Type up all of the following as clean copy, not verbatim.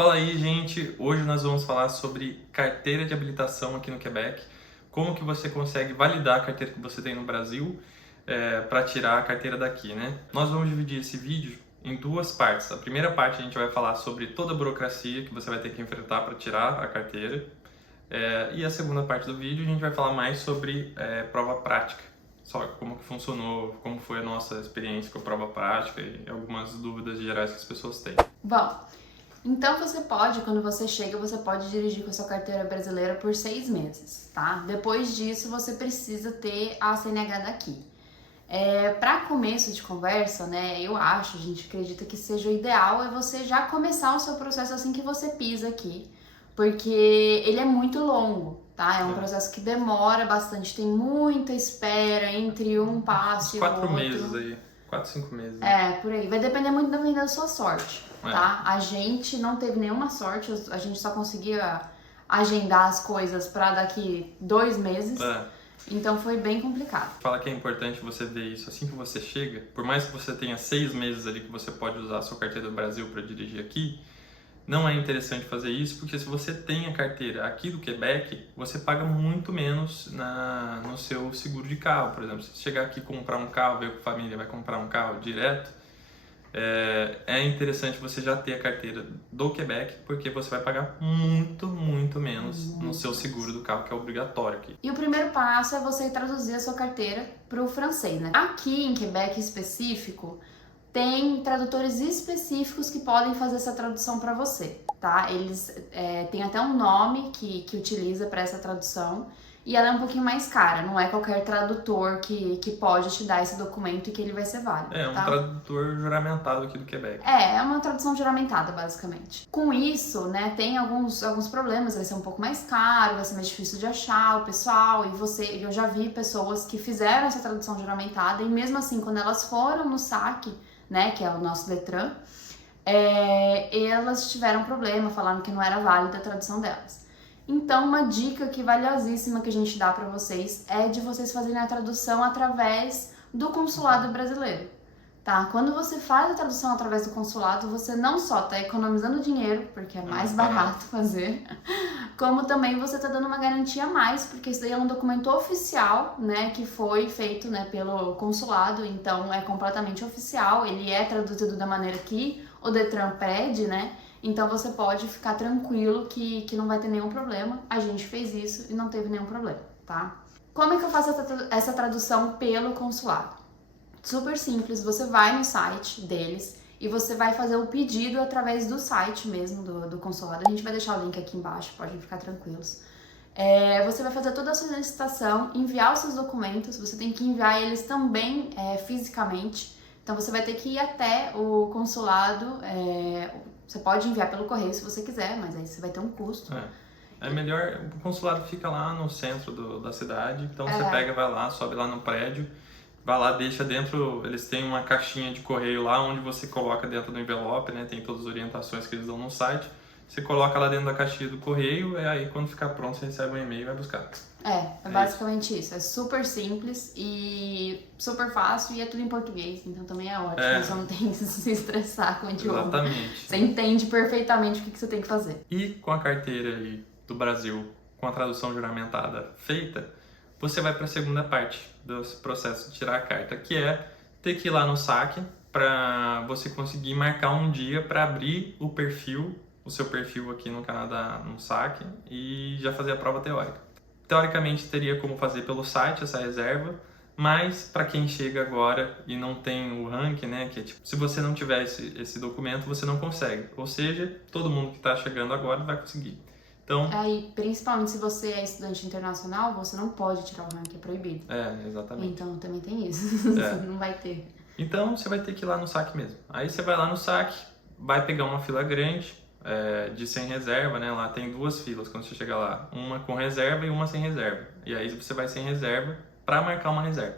Fala aí, gente! Hoje nós vamos falar sobre carteira de habilitação aqui no Quebec, como que você consegue validar a carteira que você tem no Brasil para tirar a carteira daqui, né? Nós vamos dividir esse vídeo em duas partes. A primeira parte a gente vai falar sobre toda a burocracia que você vai ter que enfrentar para tirar a carteira, e a segunda parte do vídeo a gente vai falar mais sobre prova prática, só como que funcionou, como foi a nossa experiência com a prova prática e algumas dúvidas gerais que as pessoas têm. Bom, então você pode, quando você chega, você pode dirigir com a sua carteira brasileira por 6 meses, tá? Depois disso, você precisa ter a CNH daqui. Para começo de conversa, né, eu acho, a gente acredita que seja o ideal é você já começar o seu processo assim que você pisa aqui, porque ele é muito longo, tá? É um processo que demora bastante, tem muita espera entre um passo e o 4 meses outro. aí, 4, 5 meses, né? Por aí. Vai depender muito também da sua sorte, É. tá? A gente não teve nenhuma sorte, a gente só conseguia agendar as coisas para daqui 2 meses, É. então foi bem complicado. Fala que é importante você ver isso assim que você chega, por mais que você tenha 6 meses ali que você pode usar a sua carteira do Brasil para dirigir aqui, não é interessante fazer isso, porque se você tem a carteira aqui do Quebec, você paga muito menos no seu seguro de carro. Por exemplo, se você chegar aqui e comprar um carro, ver que a família vai comprar um carro direto, é interessante você já ter a carteira do Quebec, porque você vai pagar muito menos no seu seguro do carro, que é obrigatório aqui. E o primeiro passo é você traduzir a sua carteira para o francês, né? Aqui em Quebec específico, tem tradutores específicos que podem fazer essa tradução para você, tá? Eles têm até um nome que utiliza para essa tradução e ela é um pouquinho mais cara, não é qualquer tradutor que pode te dar esse documento e que ele vai ser válido, É um tá? tradutor juramentado aqui do Quebec. É uma tradução juramentada, basicamente. Com isso, né, tem alguns problemas, vai ser um pouco mais caro, vai ser mais difícil de achar o pessoal, eu já vi pessoas que fizeram essa tradução juramentada e mesmo assim, quando elas foram no saque, né, que é o nosso Detran, elas tiveram problema, falaram que não era válida a tradução delas. Então, uma dica que valiosíssima que a gente dá para vocês é de vocês fazerem a tradução através do consulado brasileiro, tá? Quando você faz a tradução através do consulado, você não só tá economizando dinheiro, porque é mais barato fazer, como também você tá dando uma garantia a mais, porque isso daí é um documento oficial, né, que foi feito, né, pelo consulado, então é completamente oficial, ele é traduzido da maneira que o Detran pede, né? Então você pode ficar tranquilo que não vai ter nenhum problema. A gente fez isso e não teve nenhum problema, tá? Como é que eu faço essa tradução pelo consulado? Super simples, você vai no site deles e você vai fazer o pedido através do site mesmo do consulado. A gente vai deixar o link aqui embaixo, podem ficar tranquilos. Você vai fazer toda a sua solicitação, enviar os seus documentos, você tem que enviar eles também fisicamente. Então você vai ter que ir até o consulado, você pode enviar pelo correio se você quiser, mas aí você vai ter um custo. É melhor, o consulado fica lá no centro da cidade, então você pega, vai lá, sobe lá no prédio, vai lá, deixa dentro, eles têm uma caixinha de correio lá onde você coloca dentro do envelope, né? Tem todas as orientações que eles dão no site. Você coloca lá dentro da caixinha do correio e aí quando ficar pronto você recebe um e-mail e vai buscar. É basicamente isso. É super simples e super fácil e é tudo em português, então também é ótimo. Você não tem que se estressar com o idioma. Exatamente. Você entende perfeitamente o que você tem que fazer. E com a carteira aí do Brasil, com a tradução juramentada feita, você vai para a segunda parte do processo de tirar a carta, que é ter que ir lá no saque para você conseguir marcar um dia para abrir o seu perfil aqui no Canadá no saque e já fazer a prova teórica. Teoricamente teria como fazer pelo site essa reserva, mas para quem chega agora e não tem o ranking, né, que é tipo, se você não tiver esse documento, você não consegue. Ou seja, todo mundo que está chegando agora vai conseguir. Então, aí, principalmente se você é estudante internacional, você não pode tirar o ranking, é proibido. Exatamente. Então também tem isso, você não vai ter. Então você vai ter que ir lá no saque mesmo. Aí você vai lá no saque, vai pegar uma fila grande, de sem reserva, né? Lá tem 2 filas quando você chega lá, uma com reserva e uma sem reserva. E aí você vai sem reserva para marcar uma reserva.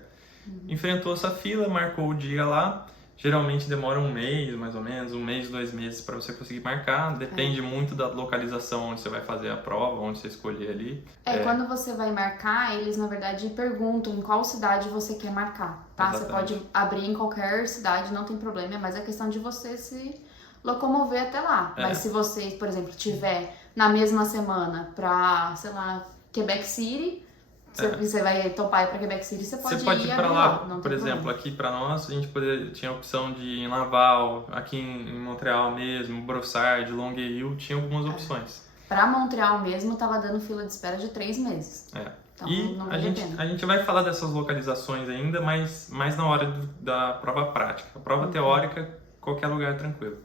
Enfrentou essa fila, marcou o dia lá. Geralmente demora 1 mês, mais ou menos, 1 mês, 2 meses para você conseguir marcar. Depende muito da localização onde você vai fazer a prova, onde você escolher ali. Quando você vai marcar, eles na verdade perguntam em qual cidade você quer marcar, tá? Exatamente. Você pode abrir em qualquer cidade, não tem problema, mas é questão de você se locomover até lá. Mas se você, por exemplo, tiver na mesma semana pra, sei lá, Quebec City, você vai topar ir pra Quebec City, você pode ir ir para lá. por exemplo, aqui para nós, a gente tinha a opção de ir em Laval, aqui em Montreal mesmo, Brossard, Longueuil, tinha algumas opções. Pra Montreal mesmo, tava dando fila de espera de 3 meses. Então, e não a gente vai falar dessas localizações ainda, mas mais na hora da prova prática. A prova teórica, qualquer lugar é tranquilo.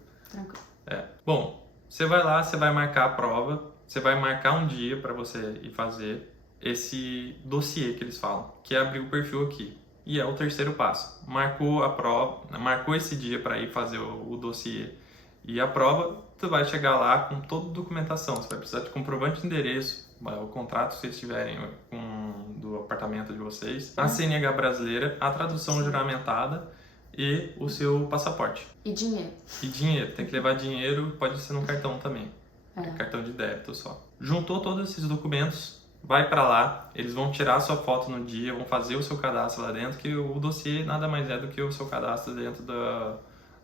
Bom, você vai lá, você vai marcar a prova, você vai marcar um dia para você ir fazer esse dossiê que eles falam, que é abrir o perfil aqui. E é o terceiro passo. Marcou a prova, marcou esse dia para ir fazer o dossiê e a prova, tu vai chegar lá com toda a documentação. Você vai precisar de comprovante de endereço, o contrato se vocês tiverem do apartamento de vocês, a CNH brasileira, a tradução juramentada e o seu passaporte. E dinheiro. E dinheiro. Tem que levar dinheiro, pode ser num cartão também. Cartão de débito só. Juntou todos esses documentos, vai para lá, eles vão tirar a sua foto no dia, vão fazer o seu cadastro lá dentro, que o dossiê nada mais é do que o seu cadastro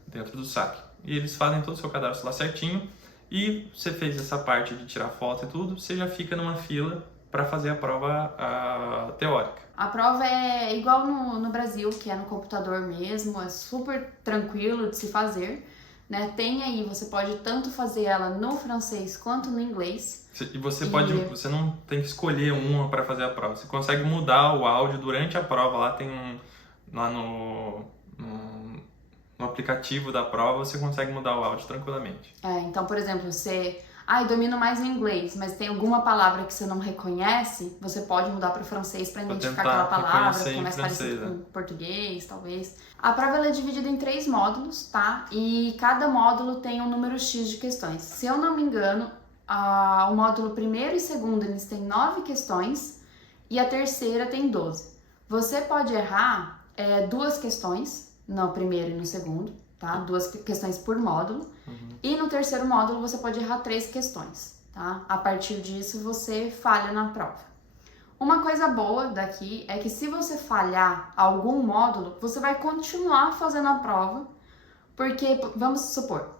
dentro do SAC. E eles fazem todo o seu cadastro lá certinho, e você fez essa parte de tirar foto e tudo, você já fica numa fila para fazer a prova teórica. A prova é igual no Brasil, que é no computador mesmo, é super tranquilo de se fazer. Né? Tem aí, você pode tanto fazer ela no francês quanto no inglês. E você não tem que escolher uma para fazer a prova. Você consegue mudar o áudio durante a prova. Lá tem lá no aplicativo da prova, você consegue mudar o áudio tranquilamente. Então, por exemplo, você domino mais o inglês, mas tem alguma palavra que você não reconhece, você pode mudar para o francês para identificar aquela palavra, que é mais parecido com português, talvez. A prova ela é dividida em 3 módulos, tá? E cada módulo tem um número X de questões. Se eu não me engano, o módulo primeiro e segundo eles têm 9 questões e a terceira tem 12. Você pode errar 2 questões no primeiro e no segundo, tá? 2 questões por módulo. E no terceiro módulo você pode errar 3 questões, tá? A partir disso você falha na prova. Uma coisa boa daqui é que se você falhar algum módulo, você vai continuar fazendo a prova, porque, vamos supor,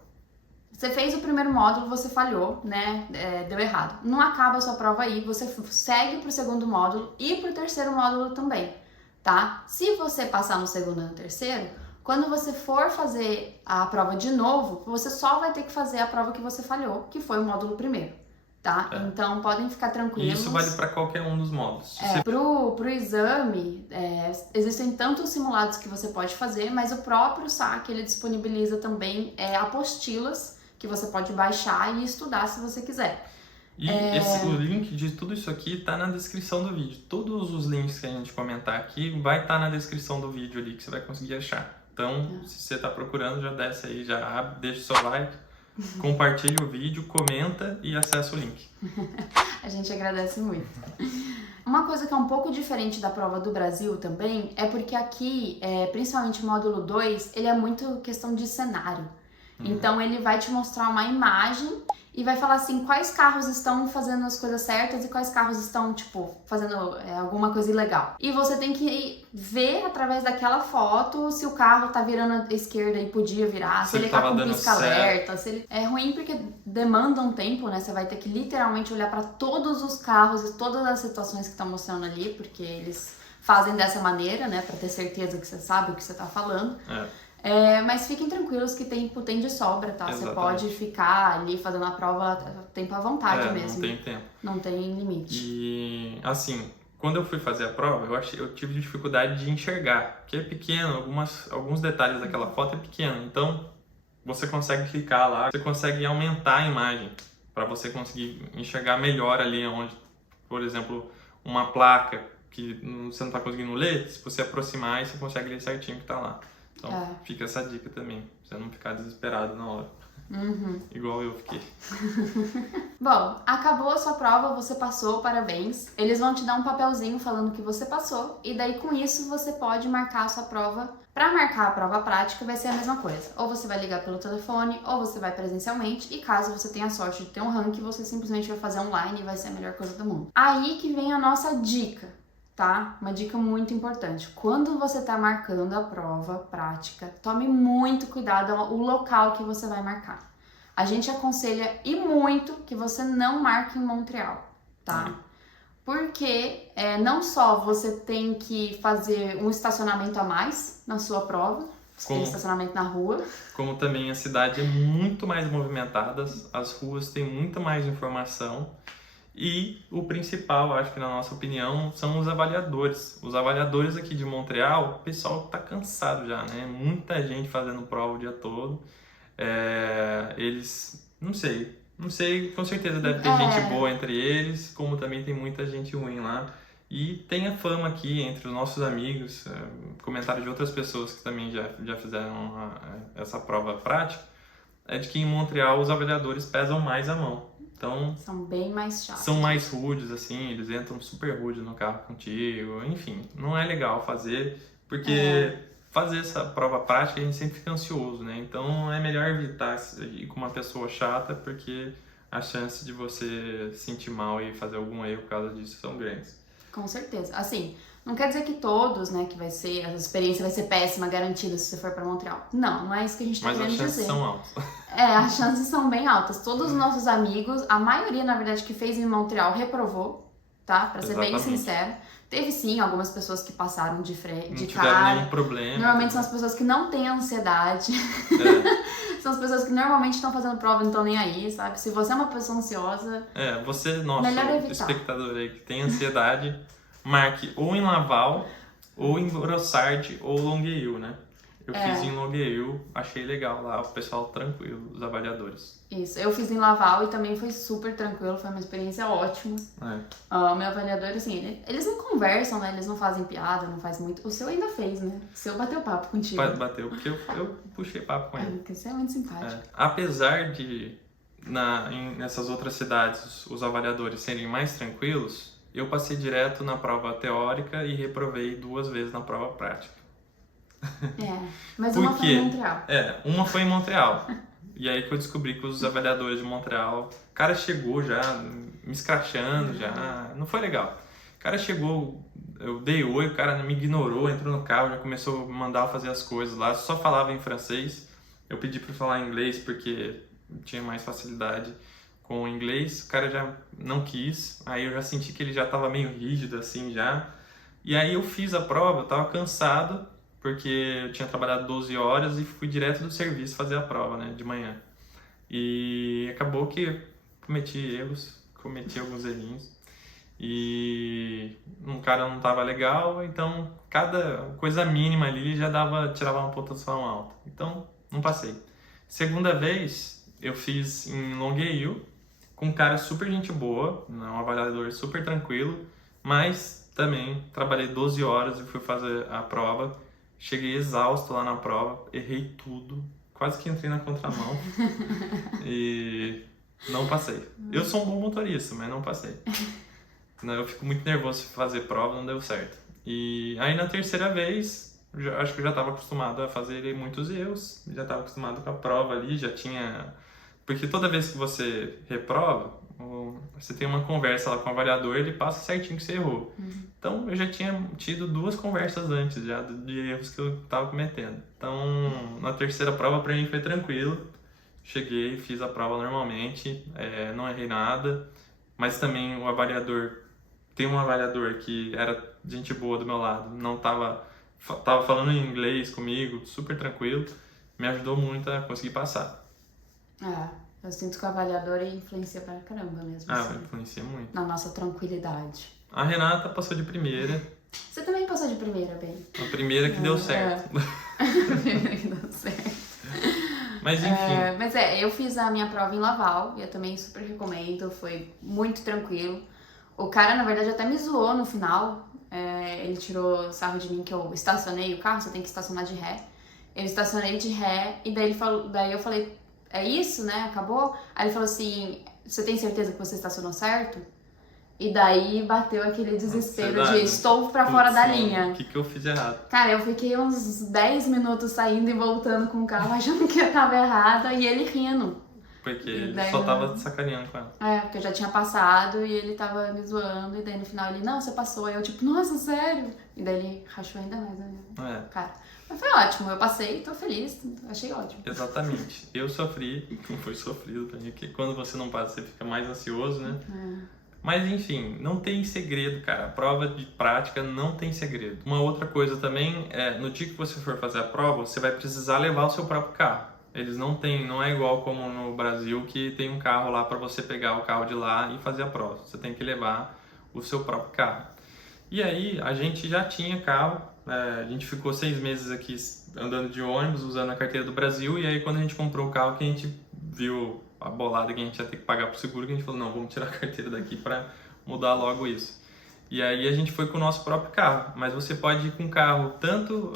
você fez o primeiro módulo, você falhou, né? Deu errado. Não acaba a sua prova aí, você segue pro segundo módulo e pro terceiro módulo também, tá? Se você passar no segundo e no terceiro, quando você for fazer a prova de novo, você só vai ter que fazer a prova que você falhou, que foi o módulo primeiro, tá? Então, podem ficar tranquilos. E isso vale para qualquer um dos módulos. Pro exame, existem tantos simulados que você pode fazer, mas o próprio SAC, ele disponibiliza também apostilas que você pode baixar e estudar se você quiser. E o link de tudo isso aqui tá na descrição do vídeo. Todos os links que a gente comentar aqui vai estar na descrição do vídeo ali, que você vai conseguir achar. Então, se você está procurando, já desce aí, já abre, deixa o seu like, compartilha o vídeo, comenta e acessa o link. A gente agradece muito. Uma coisa que é um pouco diferente da prova do Brasil também é porque aqui, principalmente o módulo 2, ele é muito questão de cenário. Então, ele vai te mostrar uma imagem e vai falar assim, quais carros estão fazendo as coisas certas e quais carros estão, tipo, fazendo alguma coisa ilegal. E você tem que ver através daquela foto se o carro tá virando à esquerda e podia virar, se ele tá com pisca-alerta, se ele... É ruim porque demanda um tempo, né? Você vai ter que literalmente olhar para todos os carros e todas as situações que estão mostrando ali, porque eles fazem dessa maneira, né? Pra ter certeza que você sabe o que você tá falando. Mas fiquem tranquilos que tempo tem de sobra, tá? Exatamente. Você pode ficar ali fazendo a prova tempo à vontade mesmo. Não tem tempo. Não tem limite. E, assim, quando eu fui fazer a prova, eu tive dificuldade de enxergar, porque é pequeno, alguns detalhes daquela foto é pequeno, então você consegue clicar lá, você consegue aumentar a imagem para você conseguir enxergar melhor ali onde, por exemplo, uma placa que você não está conseguindo ler, se você aproximar, aí você consegue ler certinho o que está lá. Então fica essa dica também, pra você não ficar desesperado na hora. Igual eu fiquei. Bom, acabou a sua prova, você passou, parabéns. Eles vão te dar um papelzinho falando que você passou, e daí com isso você pode marcar a sua prova. Para marcar a prova prática vai ser a mesma coisa. Ou você vai ligar pelo telefone, ou você vai presencialmente, e caso você tenha a sorte de ter um ranking, você simplesmente vai fazer online e vai ser a melhor coisa do mundo. Aí que vem a nossa dica. Tá? Uma dica muito importante. Quando você está marcando a prova prática, tome muito cuidado o local que você vai marcar. a gente aconselha e muito que você não marque em Montreal, tá? Porque não só você tem que fazer um estacionamento a mais na sua prova, você tem estacionamento na rua. Como também a cidade é muito mais movimentada, as ruas têm muito mais informação. E o principal, acho que na nossa opinião, são os avaliadores. Os avaliadores aqui de Montreal, o pessoal tá cansado já, né? Muita gente fazendo prova o dia todo. Eles, não sei, com certeza deve ter gente boa entre eles, como também tem muita gente ruim lá. E tem a fama aqui entre os nossos amigos, comentários de outras pessoas que também já fizeram essa prova prática, é de que em Montreal os avaliadores pesam mais a mão. Então, são bem mais chatos. São mais rudes, assim, eles entram super rudes no carro contigo, enfim, não é legal fazer, porque fazer essa prova prática a gente sempre fica ansioso, né? Então é melhor evitar ir com uma pessoa chata, porque as chances de você se sentir mal e fazer algum erro por causa disso são grandes. Com certeza. Assim, não quer dizer que todos, né, que a experiência vai ser péssima, garantida se você for para Montreal. Não é isso que a gente tá querendo dizer. Mas as chances são altas. As chances são bem altas. Todos os nossos amigos, a maioria, na verdade, que fez em Montreal reprovou, tá? Pra ser bem sincero. Teve sim algumas pessoas que passaram de cara. Não tiveram nenhum problema. Normalmente são as pessoas que não têm ansiedade. São as pessoas que normalmente estão fazendo prova e não estão nem aí, sabe? Se você é uma pessoa ansiosa... você, nosso espectador aí que tem ansiedade, marque ou em Laval, ou em Brossard, ou Longueuil, né? Eu fiz em Longueuil, achei legal lá, o pessoal tranquilo, os avaliadores. Isso, eu fiz em Laval e também foi super tranquilo, foi uma experiência ótima. O meu avaliador, assim, eles não conversam, né? Eles não fazem piada, não faz muito. O seu ainda fez, né? O seu bateu papo contigo. Bateu, porque eu puxei papo com ele. Porque você é muito simpático. Apesar de, nessas outras cidades, os avaliadores serem mais tranquilos, eu passei direto na prova teórica e reprovei 2 vezes na prova prática. Mas uma foi em Montreal. Uma foi em Montreal. E aí que eu descobri que os avaliadores de Montreal, o cara chegou já me escrachando, já não foi legal. O cara chegou, eu dei oi, o cara me ignorou, entrou no carro, já começou a mandar fazer as coisas lá, só falava em francês. Eu pedi para falar inglês porque tinha mais facilidade com o inglês, o cara já não quis, aí eu já senti que ele já estava meio rígido assim já. E aí eu fiz a prova, eu estava cansado, porque eu tinha trabalhado 12 horas e fui direto do serviço fazer a prova, né, de manhã. E acabou que cometi alguns errinhos. E um cara não estava legal, então cada coisa mínima ali já tirava uma pontuação alta. Então, não passei. Segunda vez, eu fiz em Longueuil, com um cara super gente boa, um avaliador super tranquilo, mas também trabalhei 12 horas e fui fazer a prova. Cheguei exausto lá na prova, errei tudo, quase que entrei na contramão e não passei. Eu sou um bom motorista, mas não passei. Eu fico muito nervoso de fazer prova, não deu certo. E aí na terceira vez, acho que eu já estava acostumado a fazer muitos erros, já estava acostumado com a prova ali, já tinha... Porque toda vez que você reprova, você tem uma conversa lá com o avaliador, ele passa certinho que você errou. Então, eu já tinha tido 2 conversas antes já de erros que eu estava cometendo. Então, na terceira prova, para mim foi tranquilo. Cheguei, fiz a prova normalmente, não errei nada. Mas também o avaliador, tem um avaliador que era gente boa do meu lado, não tava falando em inglês comigo, super tranquilo, me ajudou muito a conseguir passar. Eu sinto que o avaliador influencia pra caramba mesmo. Assim, influencia muito. Na nossa tranquilidade. A Renata passou de primeira. Você também passou de primeira, bem. A primeira que deu certo. A primeira que deu certo. Mas enfim. Mas eu fiz a minha prova em Laval e eu também super recomendo, foi muito tranquilo. O cara, na verdade, até me zoou no final. Ele tirou sarro de mim que eu estacionei o carro, você tem que estacionar de ré. Eu estacionei de ré e daí eu falei, é isso, né? Acabou? Aí ele falou assim, você tem certeza que você estacionou certo? E daí bateu aquele desespero de estou pra fora da linha. O que eu fiz errado? Cara, eu fiquei uns 10 minutos saindo e voltando com o carro, achando que eu tava errada e ele rindo. Porque ele só tava sacaneando com ela. Porque eu já tinha passado e ele tava me zoando. E daí no final ele, não, você passou. Aí eu tipo, nossa, sério? E daí ele rachou ainda mais, né? Cara, Mas foi ótimo, eu passei, tô feliz, achei ótimo. Exatamente. Eu sofri, não foi sofrido pra mim, porque quando você não passa, você fica mais ansioso, né? Mas enfim, não tem segredo, cara. A prova de prática não tem segredo. Uma outra coisa também é, no dia que você for fazer a prova, você vai precisar levar o seu próprio carro. Eles não têm, não é igual como no Brasil que tem um carro lá para você pegar o carro de lá e fazer a prova. Você tem que levar o seu próprio carro. E aí a gente já tinha carro, a gente ficou 6 meses aqui andando de ônibus, usando a carteira do Brasil, e aí quando a gente comprou o carro que a gente viu a bolada que a gente ia ter que pagar pro seguro, que a gente falou, não, vamos tirar a carteira daqui para mudar logo isso. E aí a gente foi com o nosso próprio carro, mas você pode ir com carro, tanto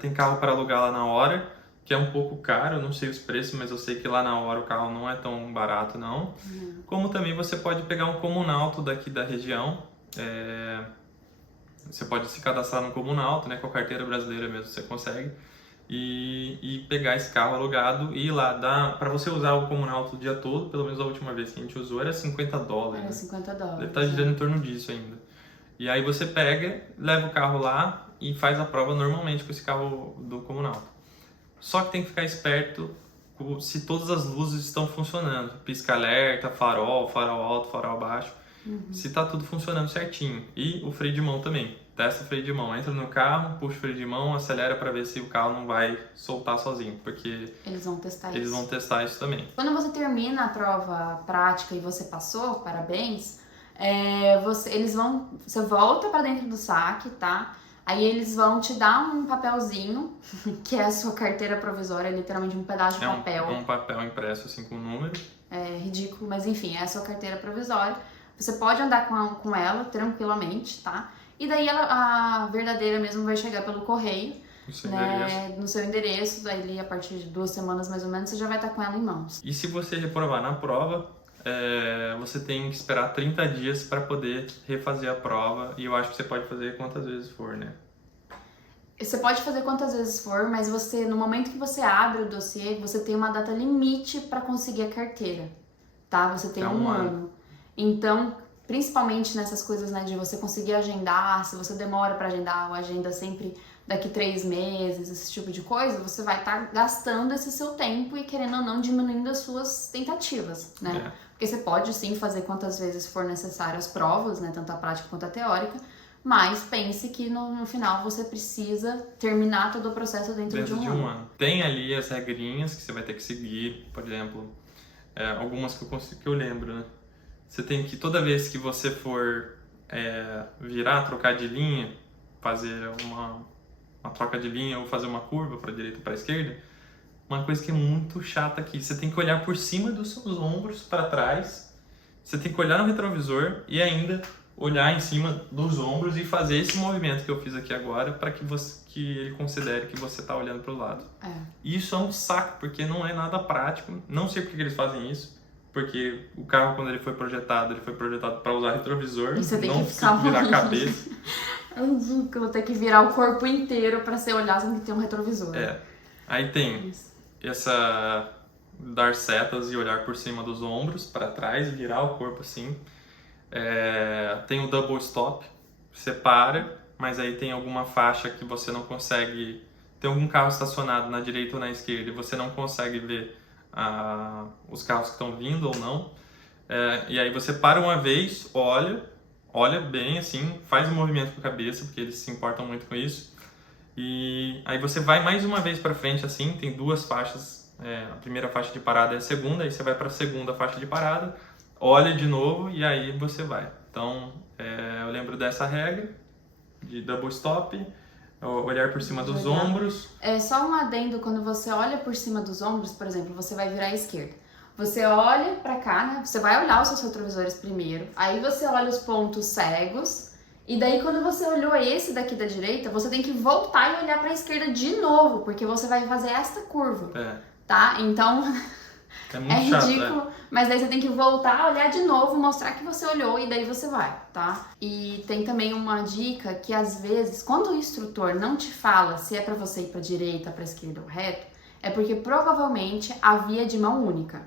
tem carro para alugar lá na hora, que é um pouco caro, eu não sei os preços, mas eu sei que lá na hora o carro não é tão barato não, como também você pode pegar um comunauto daqui da região, você pode se cadastrar no comunauto, né, com a carteira brasileira mesmo você consegue, e pegar esse carro alugado e ir lá. Para você usar o comunauto o dia todo, pelo menos a última vez que a gente usou era $50. Era $50. Deve estar girando em torno disso ainda. E aí você pega, leva o carro lá e faz a prova normalmente com esse carro do comunauto. Só que tem que ficar esperto se todas as luzes estão funcionando. Pisca-alerta, farol alto, farol baixo. Se tá tudo funcionando certinho. E o freio de mão também. Testa o freio de mão. Entra no carro, puxa o freio de mão, acelera para ver se o carro não vai soltar sozinho. Porque eles vão testar eles isso. vão testar isso também. Quando você termina a prova prática e você passou, parabéns, você volta para dentro do saque, tá? Aí eles vão te dar um papelzinho, que é a sua carteira provisória, literalmente um pedaço de papel. É um papel impresso assim com número. É ridículo, mas enfim, é a sua carteira provisória. Você pode andar com ela tranquilamente, tá? E daí a verdadeira mesmo vai chegar pelo correio, no seu endereço. Aí a partir de 2 semanas mais ou menos você já vai estar com ela em mãos. E se você reprovar na prova, você tem que esperar 30 dias para poder refazer a prova. E eu acho que você pode fazer quantas vezes for, né? Você pode fazer quantas vezes for, mas no momento que você abre o dossiê, você tem uma data limite para conseguir a carteira, tá? Você tem um ano. Então, principalmente nessas coisas, né, de você conseguir agendar, se você demora para agendar ou agenda sempre daqui 3 meses, esse tipo de coisa, você vai estar gastando esse seu tempo e, querendo ou não, diminuindo as suas tentativas, né? Porque você pode sim fazer quantas vezes for necessário as provas, né, tanto a prática quanto a teórica, mas pense que no final você precisa terminar todo o processo dentro de um ano. Tem ali as regrinhas que você vai ter que seguir, por exemplo, algumas que eu lembro, né? Você tem que, toda vez que você for trocar de linha, fazer uma troca de linha ou fazer uma curva para a direita ou para a esquerda, uma coisa que é muito chata aqui, você tem que olhar por cima dos seus ombros para trás, você tem que olhar no retrovisor e ainda olhar em cima dos ombros e fazer esse movimento que eu fiz aqui agora para que ele considere que você está olhando para o lado. E isso é um saco, porque não é nada prático, não sei por que eles fazem isso. Porque o carro, quando ele foi projetado para usar retrovisor, você tem não que ficar virar a cabeça. É ridículo ter que virar o corpo inteiro para você olhar sem ter um retrovisor. Aí tem essa dar setas e olhar por cima dos ombros, para trás, virar o corpo assim. Tem o double stop, você para, mas aí tem alguma faixa que você não consegue... Tem algum carro estacionado na direita ou na esquerda e você não consegue ver os carros que estão vindo ou não, e aí você para uma vez, olha bem assim, faz um movimento com a cabeça, porque eles se importam muito com isso, e aí você vai mais uma vez para frente assim, tem 2 faixas, a primeira faixa de parada é a segunda, aí você vai para a segunda faixa de parada, olha de novo e aí você vai. Então eu lembro dessa regra de double stop, olhar por cima dos ombros. Só um adendo, quando você olha por cima dos ombros, por exemplo, você vai virar à esquerda. Você olha pra cá, né? Você vai olhar os seus retrovisores primeiro, aí você olha os pontos cegos, e daí quando você olhou esse daqui da direita, você tem que voltar e olhar pra esquerda de novo, porque você vai fazer esta curva, tá? Então... É ridículo, chato, mas daí você tem que voltar, olhar de novo, mostrar que você olhou e daí você vai, tá? E tem também uma dica que às vezes, quando o instrutor não te fala se é pra você ir pra direita, pra esquerda ou reto, é porque provavelmente a via é de mão única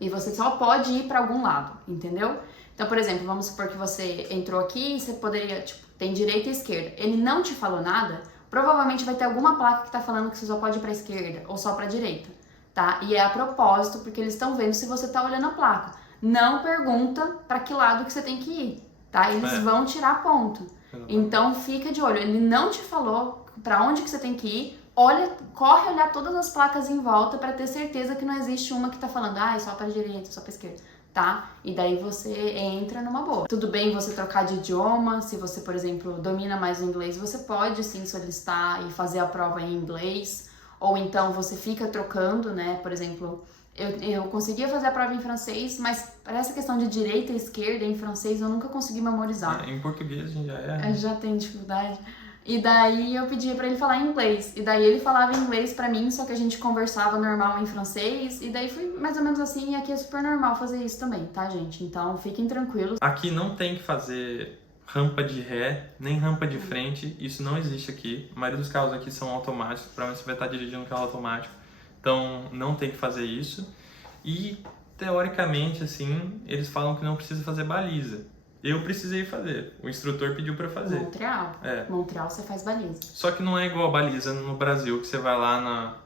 e você só pode ir pra algum lado, entendeu? Então, por exemplo, vamos supor que você entrou aqui e você poderia, tem direita e esquerda. Ele não te falou nada, provavelmente vai ter alguma placa que tá falando que você só pode ir pra esquerda ou só pra direita, tá? E é a propósito, porque eles estão vendo se você tá olhando a placa. Não pergunta pra que lado que você tem que ir, tá? Eles vão tirar ponto. Então fica de olho. Ele não te falou pra onde que você tem que ir. Olha, corre olhar todas as placas em volta pra ter certeza que não existe uma que tá falando, é só pra direita, só pra esquerda, tá? E daí você entra numa boa. Tudo bem você trocar de idioma, se você, por exemplo, domina mais o inglês, você pode sim solicitar e fazer a prova em inglês, ou então você fica trocando, né? Por exemplo, eu conseguia fazer a prova em francês, mas para essa questão de direita e esquerda em francês eu nunca consegui memorizar. Em português a gente já Eu já tenho dificuldade. E daí eu pedia pra ele falar em inglês. E daí ele falava inglês pra mim, só que a gente conversava normal em francês. E daí foi mais ou menos assim, e aqui é super normal fazer isso também, tá, gente? Então fiquem tranquilos. Aqui não tem que fazer rampa de ré, nem rampa de frente. Isso não existe aqui. A maioria dos carros aqui são automáticos, provavelmente você vai estar dirigindo um carro automático. Então não tem que fazer isso. E teoricamente, assim, eles falam que não precisa fazer baliza. Eu precisei fazer, o instrutor pediu pra eu fazer. Montreal. Montreal você faz baliza. Só que não é igual a baliza no Brasil, que você vai lá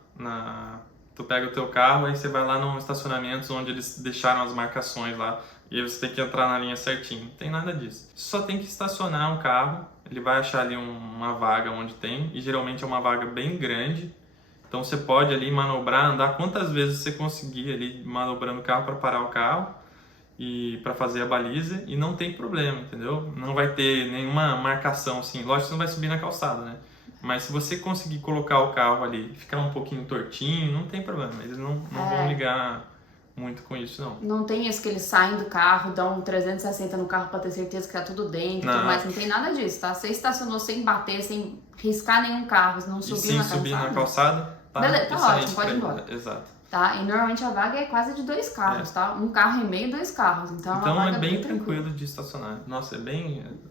tu pega o teu carro, aí você vai lá num estacionamento onde eles deixaram as marcações lá, e aí você tem que entrar na linha certinho. Não tem nada disso. Só tem que estacionar um carro, ele vai achar ali uma vaga onde tem, e geralmente é uma vaga bem grande. Então você pode ali manobrar, andar quantas vezes você conseguir ali manobrando o carro para parar o carro e para fazer a baliza, e não tem problema, entendeu? Não vai ter nenhuma marcação assim. Lógico que você não vai subir na calçada, né? Mas se você conseguir colocar o carro ali e ficar um pouquinho tortinho, não tem problema. Eles não vão ligar muito com isso, não. Não tem isso que eles saem do carro, dão um 360 no carro pra ter certeza que tá tudo dentro e tudo mais. Não tem nada disso, tá? Você estacionou sem bater, sem riscar nenhum carro, não subiu na calçada. Sem subir na calçada, tá? Beleza, tá ótimo, pode ir embora. Exato. Tá? E normalmente a vaga é quase de 2 carros, tá? Um carro e meio, 2 carros. Então é vaga bem tranquilo de estacionar. Nossa,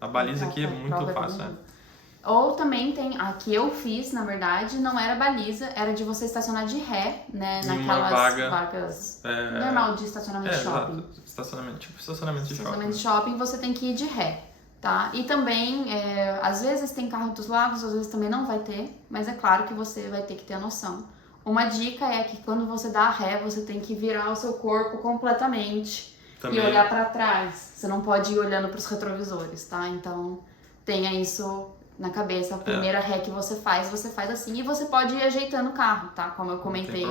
a baliza aqui é muito fácil, né? Ou também tem, a que eu fiz, na verdade, não era baliza, era de você estacionar de ré, né? Naquelas vagas normal de estacionamento de shopping. Exato. Estacionamento de shopping. Estacionamento de shopping, você tem que ir de ré, tá? E também, às vezes tem carro dos lados, às vezes também não vai ter, mas é claro que você vai ter que ter a noção. Uma dica é que quando você dá ré, você tem que virar o seu corpo completamente e olhar pra trás. Você não pode ir olhando pros retrovisores, tá? Então, tenha isso na cabeça. A primeira ré que você faz assim. E você pode ir ajeitando o carro, tá? Como eu comentei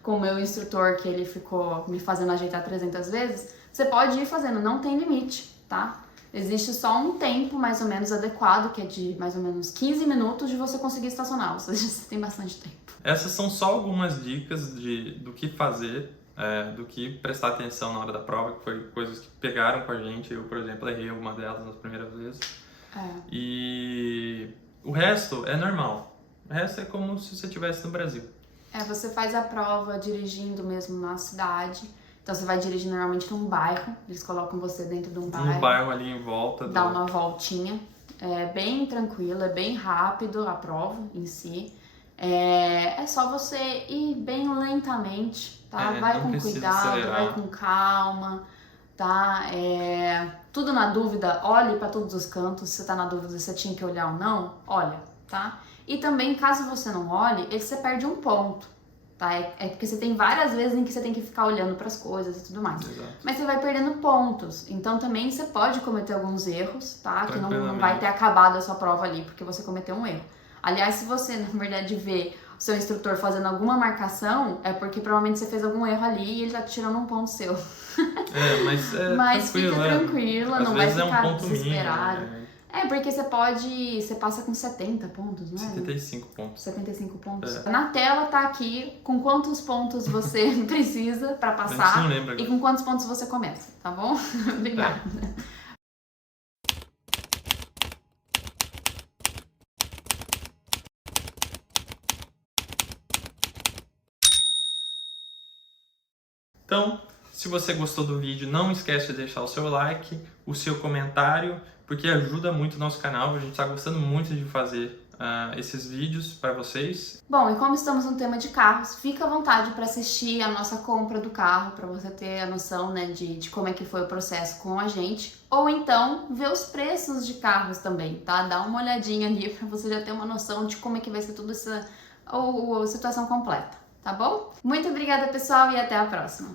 com o meu instrutor, que ele ficou me fazendo ajeitar 300 vezes. Você pode ir fazendo, não tem limite, tá? Existe só um tempo mais ou menos adequado, que é de mais ou menos 15 minutos de você conseguir estacionar. Ou seja, você tem bastante tempo. Essas são só algumas dicas do que fazer, do que prestar atenção na hora da prova, que foi coisas que pegaram com a gente. Eu, por exemplo, errei alguma delas nas primeiras vezes. E o resto é normal. O resto é como se você estivesse no Brasil. Você faz a prova dirigindo mesmo na cidade. Então você vai dirigir normalmente num bairro, eles colocam você dentro de um bairro. Um bairro ali em volta. Dá uma voltinha. É bem tranquilo, é bem rápido a prova em si. É só você ir bem lentamente, tá? Vai com cuidado, acelerar. vai com calma, tá? Tudo na dúvida, olhe para todos os cantos. Se você tá na dúvida se você tinha que olhar ou não, olha, tá? E também, caso você não olhe, você perde um ponto. Tá? É porque você tem várias vezes em que você tem que ficar olhando para as coisas e tudo mais. Exato. Mas você vai perdendo pontos. Então também você pode cometer alguns erros, tá? Que não vai ter acabado a sua prova ali porque você cometeu um erro. Aliás, se você, na verdade, vê o seu instrutor fazendo alguma marcação, é porque provavelmente você fez algum erro ali e ele tá tirando um ponto seu. Mas fica tranquila, não vai ficar desesperado. Porque você passa com 70 pontos, né? 75 pontos. 75 pontos. Na tela tá aqui com quantos pontos você precisa pra passar e com quantos pontos você começa, tá bom? Obrigada. Então, se você gostou do vídeo, não esquece de deixar o seu like, o seu comentário, porque ajuda muito o nosso canal. A gente está gostando muito de fazer esses vídeos para vocês. Bom, e como estamos no tema de carros, fica à vontade para assistir a nossa compra do carro, para você ter a noção, né, de como é que foi o processo com a gente. Ou então, ver os preços de carros também, tá? Dá uma olhadinha ali para você já ter uma noção de como é que vai ser toda essa situação completa, tá bom? Muito obrigada, pessoal, e até a próxima!